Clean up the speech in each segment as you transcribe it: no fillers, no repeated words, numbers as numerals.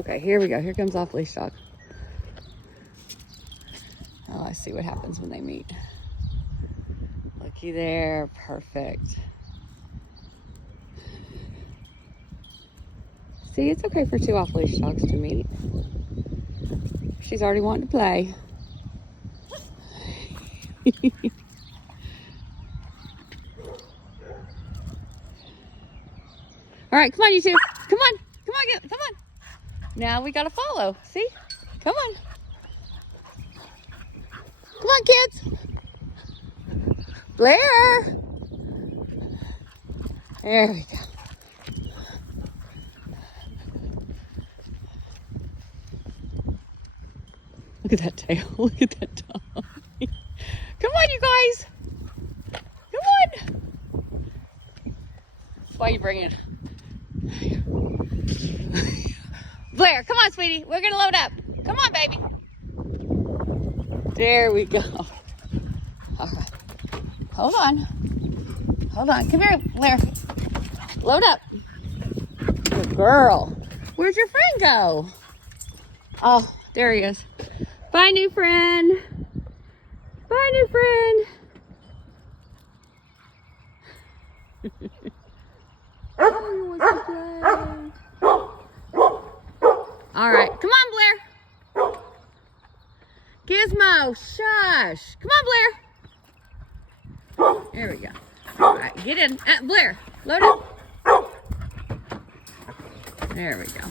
Okay, here we go. Here comes off leash dog. Oh, I see what happens when they meet. Looky there. Perfect. See, it's okay for 2 off leash dogs to meet. She's already wanting to play. All right, come on, you two. Come on. Come on, come on. Now we got to follow. See? Come on. Come on, kids. Blair. There we go. Look at that tail. Look at that dog. Come on, you guys. Come on. That's why you bring it. Blair, come on, sweetie. We're going to load up. Come on, baby. There we go. All right. Hold on. Hold on. Come here, Blair. Load up. Good girl. Where'd your friend go? Oh, there he is. Bye, new friend. Bye, new friend. Oh, he wants to play. All right. Come on, Blair. Gizmo, shush. Come on, Blair. There we go. All right, get in. Blair, load up. There we go.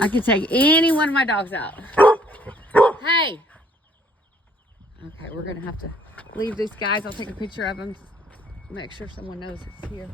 I can take any one of my dogs out. Hey. Okay, we're going to have to leave these guys. I'll take a picture of them. Make sure someone knows it's here.